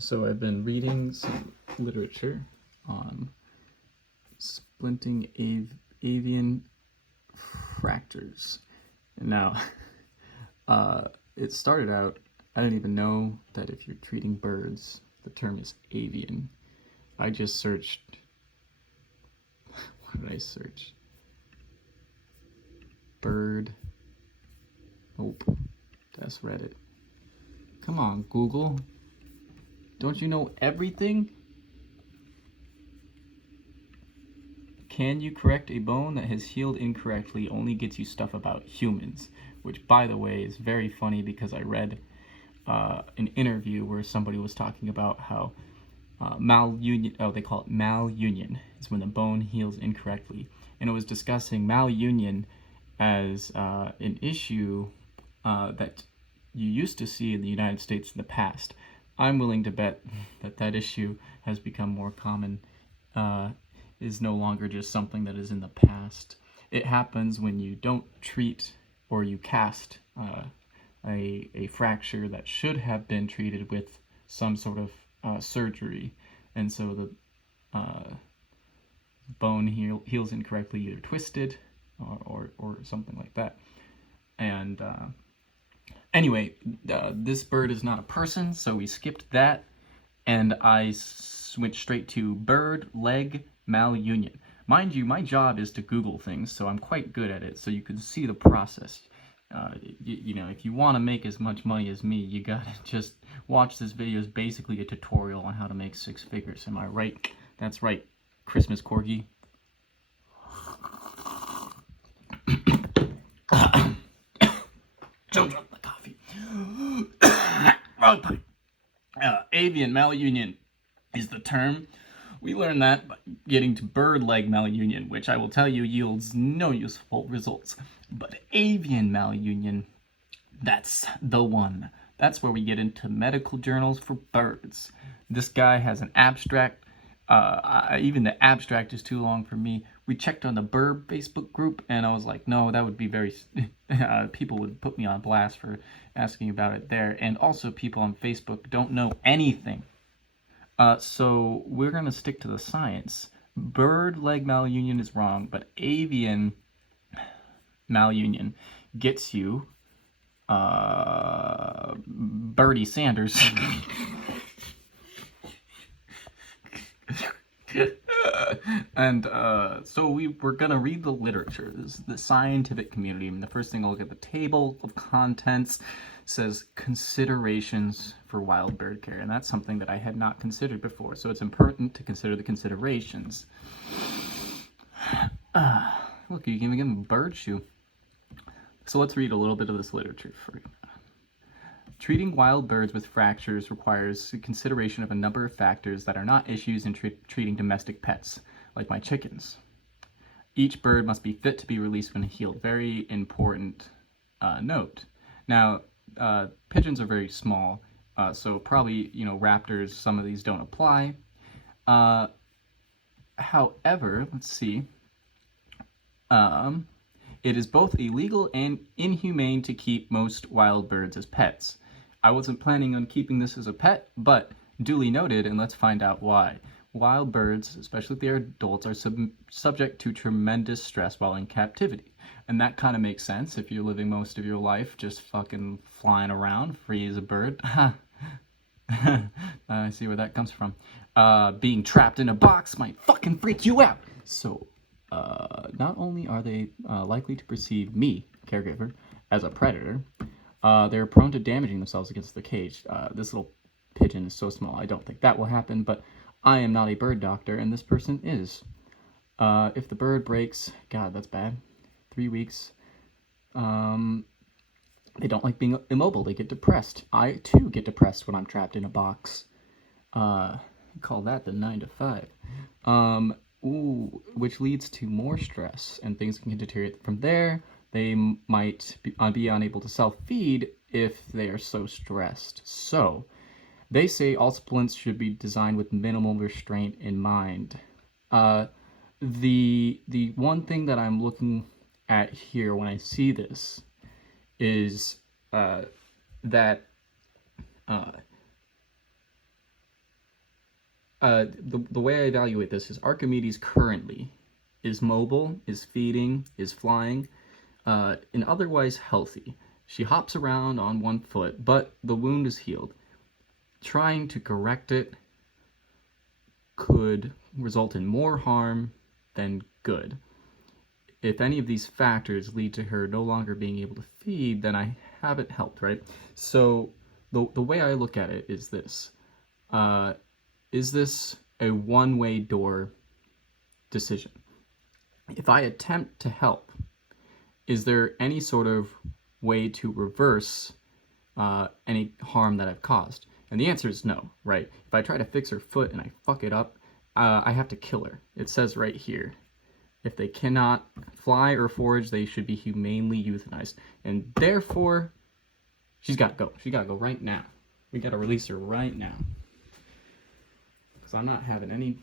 So I've been reading some literature on splinting avian fractures. And now, it started out, I didn't even know that if you're treating birds, the term is avian. I just searched, what did I search? Bird, nope, that's Reddit. Come on, Google. Don't you know everything? Can you correct a bone that has healed incorrectly only gets you stuff about humans, which, by the way, is very funny because I read an interview where somebody was talking about how malunion, they call it malunion, is when the bone heals incorrectly. And it was discussing malunion as an issue that you used to see in the United States in the past. I'm willing to bet that that issue has become more common, is no longer just something that is in the past. It happens when you don't treat or you cast a fracture that should have been treated with some sort of surgery, and so the bone heals incorrectly, either twisted or something like that. And anyway, this bird is not a person, so we skipped that, and I went straight to bird leg malunion. Mind you, my job is to Google things, so I'm quite good at it, so you can see the process. You know, if you want to make as much money as me, you gotta just watch this video. Is basically a tutorial on how to make 6 figures. Am I right? That's right, Christmas corgi. Don't drop the coffee. Wrong pipe. Avian malunion is the term. We learned that by getting to bird leg malunion, which I will tell you yields no useful results. But avian malunion, that's the one. That's where we get into medical journals for birds. This guy has an abstract. Even the abstract is too long for me. We checked on the bird Facebook group, and I was like, no, that would be very... people would put me on blast for asking about it there. And also, people on Facebook don't know anything. So we're going to stick to the science. Bird leg malunion is wrong, but avian malunion gets you Bernie Sanders. And so we're going to read the literature. This is the scientific community. And the first thing I'll look at, the table of contents says considerations for wild bird care, and that's something that I had not considered before, so it's important to consider the considerations. Look, you can even give them a bird shoe. So let's read a little bit of this literature for you. Treating wild birds with fractures requires consideration of a number of factors that are not issues in treating domestic pets, like my chickens. Each bird must be fit to be released when healed. Very important note. Now, pigeons are very small, so probably, raptors, some of these don't apply. However, let's see. It is both illegal and inhumane to keep most wild birds as pets. I wasn't planning on keeping this as a pet, but duly noted, and let's find out why. Wild birds, especially if they're adults, are subject to tremendous stress while in captivity. And that kind of makes sense if you're living most of your life just fucking flying around, free as a bird. I see where that comes from. Being trapped in a box might fucking freak you out. So, not only are they likely to perceive me, caregiver, as a predator, they're prone to damaging themselves against the cage. This little pigeon is so small, I don't think that will happen, but I am not a bird doctor, and this person is. If the bird breaks, God, that's bad. 3 weeks. They don't like being immobile. They get depressed. I, too, get depressed when I'm trapped in a box. Call that the 9 to 5. Which leads to more stress, and things can deteriorate from there. They might be unable to self-feed if they are so stressed. So, they say all splints should be designed with minimal restraint in mind. The one thing that I'm looking at here when I see this is that the way I evaluate this is Archimedes currently is mobile, is feeding, is flying, and otherwise healthy. She hops around on one foot, but the wound is healed. Trying to correct it could result in more harm than good. If any of these factors lead to her no longer being able to feed, then I haven't helped, right? So the way I look at it is this. Is this a one-way door decision? If I attempt to help, is there any sort of way to reverse any harm that I've caused? And the answer is no, right? If I try to fix her foot and I fuck it up, I have to kill her. It says right here, if they cannot fly or forage, they should be humanely euthanized. And therefore, she's got to go. She got to go right now. We got to release her right now. Because I'm not having any